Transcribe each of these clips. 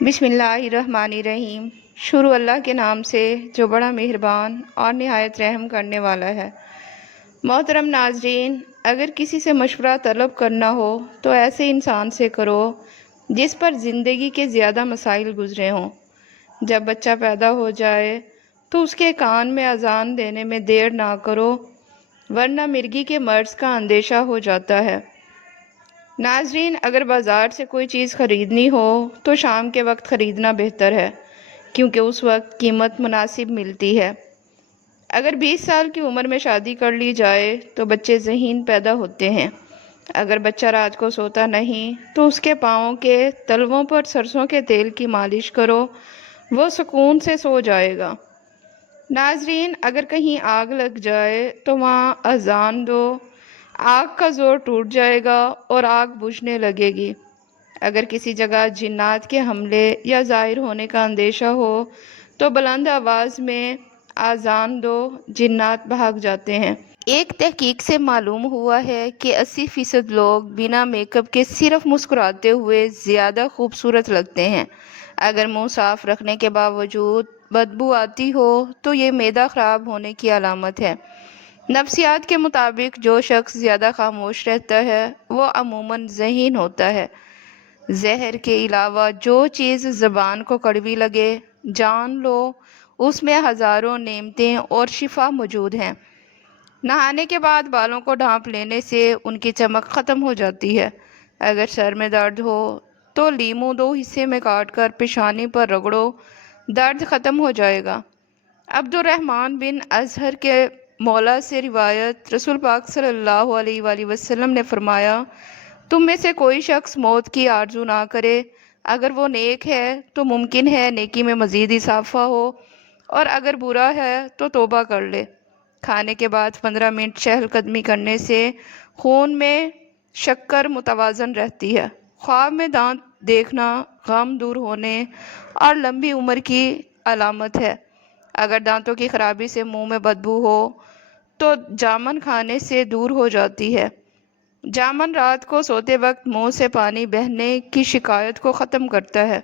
بسم اللہ الرحمن الرحیم۔ شروع اللہ کے نام سے جو بڑا مہربان اور نہایت رحم کرنے والا ہے۔ محترم ناظرین، اگر کسی سے مشورہ طلب کرنا ہو تو ایسے انسان سے کرو جس پر زندگی کے زیادہ مسائل گزرے ہوں۔ جب بچہ پیدا ہو جائے تو اس کے کان میں اذان دینے میں دیر نہ کرو، ورنہ مرگی کے مرض کا اندیشہ ہو جاتا ہے۔ ناظرین، اگر بازار سے کوئی چیز خریدنی ہو تو شام کے وقت خریدنا بہتر ہے، کیونکہ اس وقت قیمت مناسب ملتی ہے۔ اگر 20 سال کی عمر میں شادی کر لی جائے تو بچے ذہین پیدا ہوتے ہیں۔ اگر بچہ رات کو سوتا نہیں تو اس کے پاؤں کے تلووں پر سرسوں کے تیل کی مالش کرو، وہ سکون سے سو جائے گا۔ ناظرین، اگر کہیں آگ لگ جائے تو وہاں اذان دو، آگ کا زور ٹوٹ جائے گا اور آگ بجھنے لگے گی۔ اگر کسی جگہ جنات کے حملے یا ظاہر ہونے کا اندیشہ ہو تو بلند آواز میں اذان دو، جنات بھاگ جاتے ہیں۔ ایک تحقیق سے معلوم ہوا ہے کہ 80% لوگ بنا میک اپ کے صرف مسکراتے ہوئے زیادہ خوبصورت لگتے ہیں۔ اگر منہ صاف رکھنے کے باوجود بدبو آتی ہو تو یہ معدہ خراب ہونے کی علامت ہے۔ نفسیات کے مطابق جو شخص زیادہ خاموش رہتا ہے وہ عموماً ذہین ہوتا ہے۔ زہر کے علاوہ جو چیز زبان کو کڑوی لگے، جان لو اس میں ہزاروں نعمتیں اور شفا موجود ہیں۔ نہانے کے بعد بالوں کو ڈھانپ لینے سے ان کی چمک ختم ہو جاتی ہے۔ اگر سر میں درد ہو تو لیموں 2 حصے میں کاٹ کر پیشانی پر رگڑو، درد ختم ہو جائے گا۔ عبد الرحمن بن ازہر کے مولا سے روایت، رسول پاک صلی اللہ علیہ وآلہ وسلم نے فرمایا، تم میں سے کوئی شخص موت کی آرزو نہ کرے، اگر وہ نیک ہے تو ممکن ہے نیکی میں مزید اضافہ ہو، اور اگر برا ہے تو توبہ کر لے۔ کھانے کے بعد 15 منٹ چہل قدمی کرنے سے خون میں شکر متوازن رہتی ہے۔ خواب میں دانت دیکھنا غم دور ہونے اور لمبی عمر کی علامت ہے۔ اگر دانتوں کی خرابی سے منہ میں بدبو ہو تو جامن کھانے سے دور ہو جاتی ہے۔ جامن رات کو سوتے وقت منہ سے پانی بہنے کی شکایت کو ختم کرتا ہے۔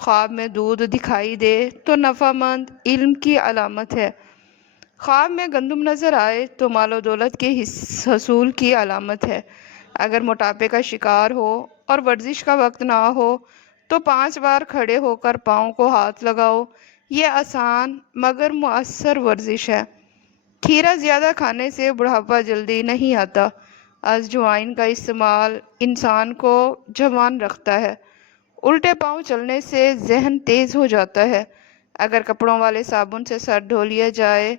خواب میں دودھ دکھائی دے تو نفع مند علم کی علامت ہے۔ خواب میں گندم نظر آئے تو مال و دولت کے حصول کی علامت ہے۔ اگر موٹاپے کا شکار ہو اور ورزش کا وقت نہ ہو تو 5 بار کھڑے ہو کر پاؤں کو ہاتھ لگاؤ، یہ آسان مگر مؤثر ورزش ہے۔ کھیرا زیادہ کھانے سے بڑھاپا جلدی نہیں آتا۔ اجوائن کا استعمال انسان کو جوان رکھتا ہے۔ الٹے پاؤں چلنے سے ذہن تیز ہو جاتا ہے۔ اگر کپڑوں والے صابن سے سر دھو لیا جائے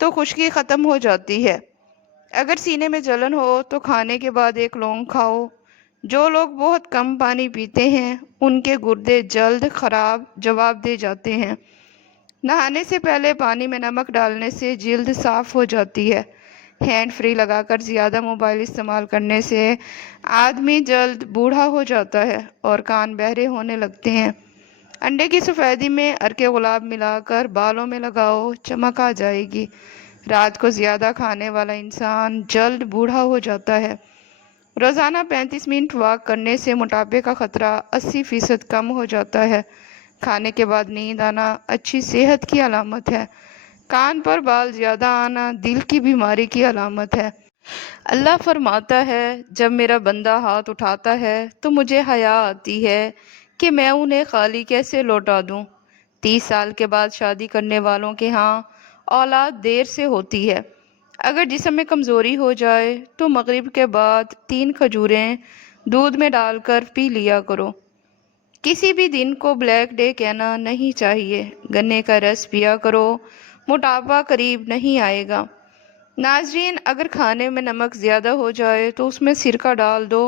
تو خشکی ختم ہو جاتی ہے۔ اگر سینے میں جلن ہو تو کھانے کے بعد 1 لونگ کھاؤ۔ جو لوگ بہت کم پانی پیتے ہیں ان کے گردے جلد خراب جواب دے جاتے ہیں۔ نہانے سے پہلے پانی میں نمک ڈالنے سے جلد صاف ہو جاتی ہے۔ ہینڈ فری لگا کر زیادہ موبائل استعمال کرنے سے آدمی جلد بوڑھا ہو جاتا ہے اور کان بہرے ہونے لگتے ہیں۔ انڈے کی سفیدی میں عرق گلاب ملا کر بالوں میں لگاؤ، چمک آ جائے گی۔ رات کو زیادہ کھانے والا انسان جلد بوڑھا ہو جاتا ہے۔ روزانہ 35 منٹ واک کرنے سے موٹاپے کا خطرہ 80% کم ہو جاتا ہے۔ کھانے کے بعد نیند آنا اچھی صحت کی علامت ہے۔ کان پر بال زیادہ آنا دل کی بیماری کی علامت ہے۔ اللہ فرماتا ہے، جب میرا بندہ ہاتھ اٹھاتا ہے تو مجھے حیا آتی ہے کہ میں انہیں خالی کیسے لوٹا دوں۔ 30 سال کے بعد شادی کرنے والوں کے ہاں اولاد دیر سے ہوتی ہے۔ اگر جسم میں کمزوری ہو جائے تو مغرب کے بعد 3 کھجوریں دودھ میں ڈال کر پی لیا کرو۔ کسی بھی دن کو بلیک ڈے کہنا نہیں چاہیے۔ گنے کا رس پیا کرو، موٹاپا قریب نہیں آئے گا۔ ناظرین، اگر کھانے میں نمک زیادہ ہو جائے تو اس میں سرکہ ڈال دو،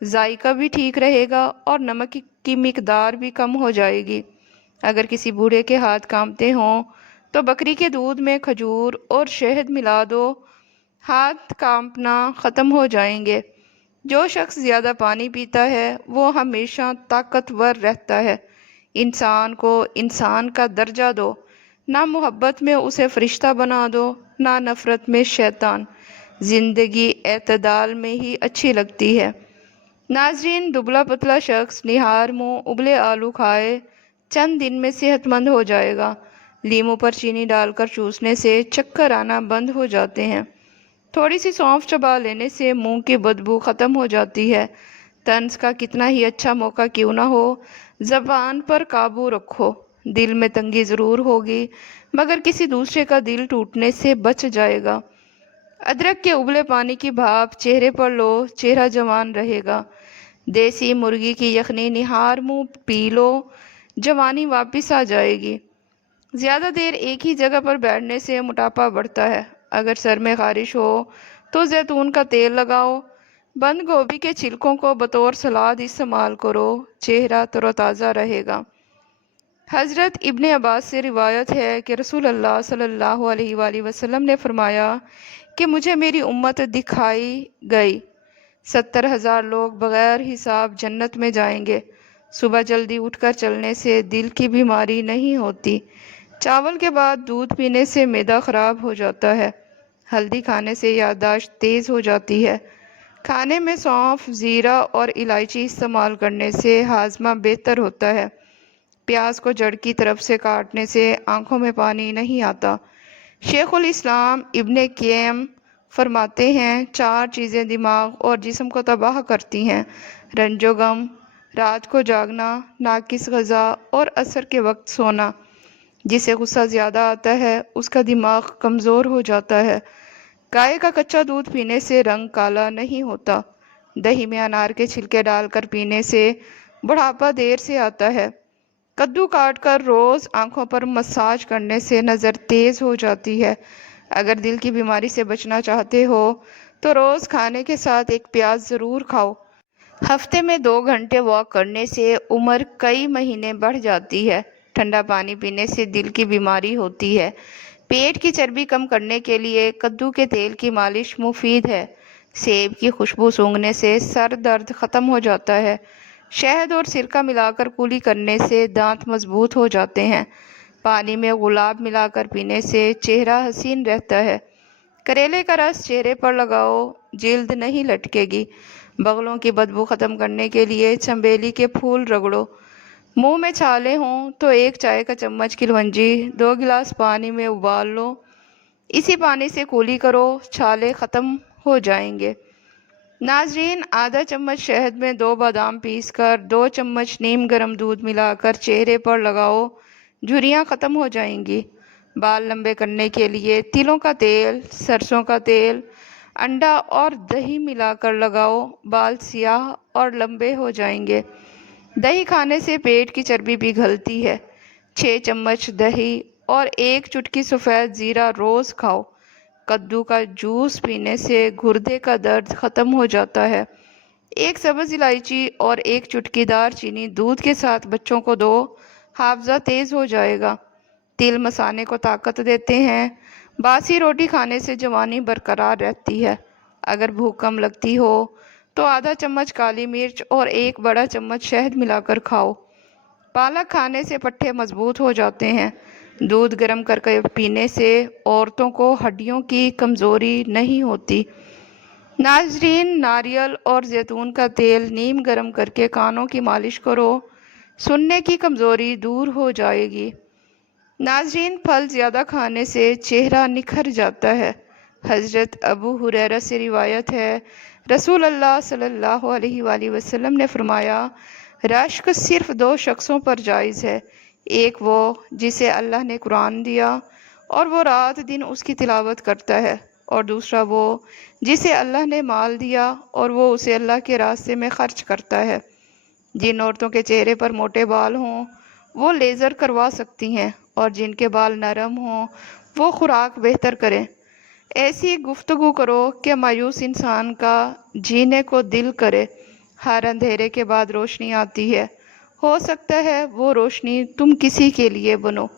ذائقہ بھی ٹھیک رہے گا اور نمک کی مقدار بھی کم ہو جائے گی۔ اگر کسی بوڑھے کے ہاتھ کانپتے ہوں تو بکری کے دودھ میں کھجور اور شہد ملا دو، ہاتھ کانپنا ختم ہو جائیں گے۔ جو شخص زیادہ پانی پیتا ہے وہ ہمیشہ طاقتور رہتا ہے۔ انسان کو انسان کا درجہ دو، نہ محبت میں اسے فرشتہ بنا دو، نہ نفرت میں شیطان۔ زندگی اعتدال میں ہی اچھی لگتی ہے۔ नाजरीन, दुबला पतला शख्स निहार मुंह उबले आलू खाए चंद दिन में सेहतमंद हो जाएगा। लीमू पर चीनी डालकर चूसने से चक्कर आना बंद हो जाते हैं। थोड़ी सी सौंफ चबा लेने से मुंह की बदबू ख़त्म हो जाती है। तंज का कितना ही अच्छा मौका क्यों ना हो, ज़बान पर काबू रखो। दिल में तंगी ज़रूर होगी, मगर किसी दूसरे का दिल टूटने से बच जाएगा। अदरक के उबले पानी की भाप चेहरे पर लो, चेहरा जवान रहेगा। देसी मुर्गी की यखनी निहार मुंह पी लो, जवानी वापस आ जाएगी। ज़्यादा देर एक ही जगह पर बैठने से मोटापा बढ़ता है। अगर सर में ख़ारिश हो तो जैतून का तेल लगाओ। बंद गोभी के छिलकों को बतौर सलाद इस्तेमाल करो, चेहरा तरोताज़ा रहेगा। हज़रत इब्ने अब्बास से रिवायत है कि रसूल अल्लाह सल्लल्लाहु अलैहि वसल्लम ने फरमाया कि मुझे मेरी उम्मत दिखाई गई, 70,000 लोग बग़ैर हिसाब जन्नत में जाएंगे। सुबह जल्दी उठकर चलने से दिल की बीमारी नहीं होती। चावल के बाद दूध पीने से मैदा ख़राब हो जाता है। हल्दी खाने से याददाश्त तेज़ हो जाती है। खाने में सौंफ, ज़ीरा और इलायची इस्तेमाल करने से हाजमा बेहतर होता है। प्याज को जड़ की तरफ से काटने से आंखों में पानी नहीं आता। शेखुल इस्लाम इब्ने क़य्यम फरमाते हैं, 4 चीज़ें दिमाग और जिस्म को तबाह करती हैं: रंजो गम, रात को जागना, नाकिस ग़िज़ा और असर के वक्त सोना। जिसे गुस्सा ज़्यादा आता है उसका दिमाग कमज़ोर हो जाता है। गाय का कच्चा दूध पीने से रंग काला नहीं होता। दही में अनार के छिलके डालकर पीने से बुढ़ापा देर से आता है। कद्दू काट कर रोज़ आँखों पर मसाज करने से नज़र तेज़ हो जाती है। अगर दिल की बीमारी से बचना चाहते हो तो रोज़ खाने के साथ एक प्याज ज़रूर खाओ। हफ्ते में 2 घंटे वॉक करने से उम्र कई महीने बढ़ जाती है। ठंडा पानी पीने से दिल की बीमारी होती है। पेट की चर्बी कम करने के लिए कद्दू के तेल की मालिश मुफीद है। सेब की खुशबू सूंघने से सर दर्द ख़त्म हो जाता है। शहद और सिरका मिलाकर कुली करने से दांत मजबूत हो जाते हैं। पानी में गुलाब मिलाकर पीने से चेहरा हसीन रहता है। करेले का रस चेहरे पर लगाओ, जिल्द नहीं लटकेगी। बगलों की बदबू ख़त्म करने के लिए चंबेली के फूल रगड़ो। मुंह में छाले हों तो 1 चाय का चम्मच किलवंजी 2 गिलास पानी में उबाल लो। इसी पानी से कुली करो, छाले ख़त्म हो जाएंगे। नाजरीन, आधा चम्मच शहद में 2 बादाम पीसकर 2 चम्मच नीम गर्म दूध मिलाकर चेहरे पर लगाओ, झुर्रियाँ ख़त्म हो जाएंगी। बाल लंबे करने के लिए तिलों का तेल, सरसों का तेल, अंडा और दही मिलाकर लगाओ, बाल सियाह और लंबे हो जाएंगे। दही खाने से पेट की चर्बी पिघलती है। 6 चम्मच दही और 1 चुटकी सफ़ेद ज़ीरा रोज़ खाओ। कद्दू का जूस पीने से गुर्दे का दर्द ख़त्म हो जाता है। 1 सब्ज़ इलायची और 1 चुटकी दालचीनी दूध के साथ बच्चों को दो, हाफ़ज़ा तेज़ हो जाएगा। तिल मसाने को ताकत देते हैं। बासी रोटी खाने से जवानी बरकरार रहती है। अगर भूख कम लगती हो तो आधा चम्मच काली मिर्च और 1 बड़ा चम्मच शहद मिलाकर खाओ। पालक खाने से पट्टे मजबूत हो जाते हैं। दूध गर्म करके पीने से औरतों को हड्डियों की कमज़ोरी नहीं होती। नाजरीन, नारियल और जैतून का तेल नीम गर्म करके कानों की मालिश करो, सुनने की कमज़ोरी दूर हो जाएगी। नाजरीन, फल ज़्यादा खाने से चेहरा निखर जाता है। हज़रत अबू हुरैरा से रिवायत है, रसूल अल्लाह सल्लल्लाहु अलैहि वसल्लम ने फरमाया, रश्क सिर्फ 2 शख्सों पर जायज़ है। एक वो जिसे अल्लाह ने कुरान दिया और वो रात दिन उसकी तिलावत करता है, और दूसरा वो जिसे अल्लाह ने माल दिया और वो उसे अल्लाह के रास्ते में खर्च करता है। जिन औरतों के चेहरे पर मोटे बाल हों वो लेज़र करवा सकती हैं, और जिनके बाल नरम हों वो खुराक बेहतर करें। ऐसी गुफ्तगू करो कि मायूस इंसान का जीने को दिल करे। हर अंधेरे के बाद रोशनी आती है। हो सकता है वो रोशनी तुम किसी के लिए बनो।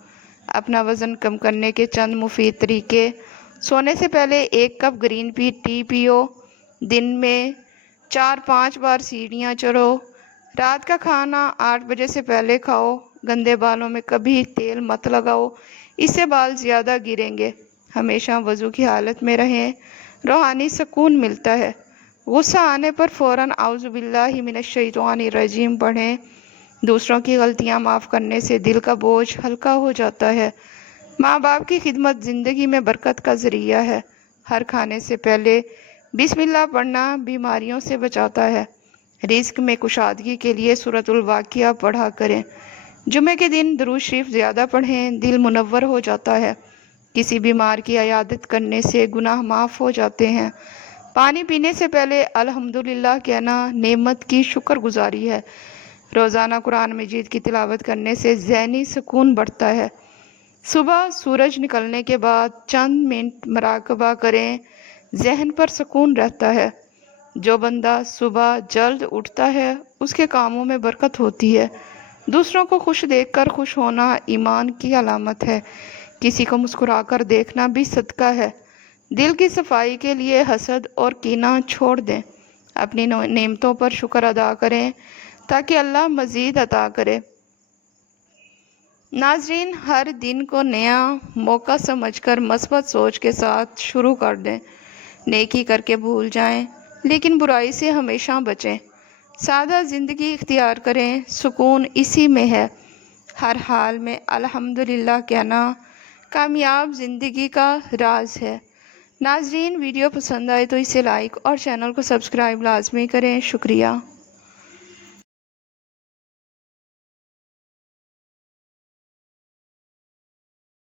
अपना वज़न कम करने के चंद मुफीद तरीके: सोने से पहले 1 कप ग्रीन टी पियो। दिन में 4-5 बार सीढ़ियाँ चढ़ो। रात का खाना 8 बजे से पहले खाओ। गंदे बालों में कभी तेल मत लगाओ, इससे बाल ज़्यादा गिरेंगे। हमेशा वज़ू की हालत में रहें, रूहानी सुकून मिलता है। गुस्सा आने पर फ़ौरन आउज़ु बिल्लाहि मिनश्शैतानिर रजीम पढ़ें। दूसरों की गलतियां माफ़ करने से दिल का बोझ हल्का हो जाता है। माँ बाप की खिदमत ज़िंदगी में बरकत का ज़रिया है। हर खाने से पहले बिस्मिल्लाह पढ़ना बीमारियों से बचाता है। रिज़्क में कुशादगी के लिए सूरतुल वाक़िया पढ़ा करें। जुमे के दिन दुरूद शरीफ ज़्यादा पढ़ें, दिल मुनव्वर हो जाता है। किसी बीमार की इयादत करने से गुनाह माफ़ हो जाते हैं। पानी पीने से पहले अल्हम्दुलिल्लाह कहना नेमत की शुक्रगुजारी है। रोज़ाना कुरान मजीद की तिलावत करने से ज़हनी सुकून बढ़ता है। सुबह सूरज निकलने के बाद चंद मिनट मराकबा करें, जहन पर सुकून रहता है। जो बंदा सुबह जल्द उठता है उसके कामों में बरकत होती है। दूसरों को खुश देखकर खुश होना ईमान की अलामत है। किसी को मुस्कुराकर देखना भी सदका है। दिल की सफाई के लिए हसद और कीना छोड़ दें। अपनी नेमतों पर शुक्र अदा करें ताकि अल्लाह मज़ीद अता करे। नाजरीन, हर दिन को नया मौका समझकर मस्बत सोच के साथ शुरू कर दें। नेकी करके भूल जाएं, लेकिन बुराई से हमेशा बचें। सादा ज़िंदगी इख्तियार करें, सुकून इसी में है। हर हाल में अल्हम्दुलिल्लाह कहना कामयाब ज़िंदगी का राज है। नाजरीन, वीडियो पसंद आए तो इसे लाइक और चैनल को सब्सक्राइब लाजमी करें। शुक्रिया।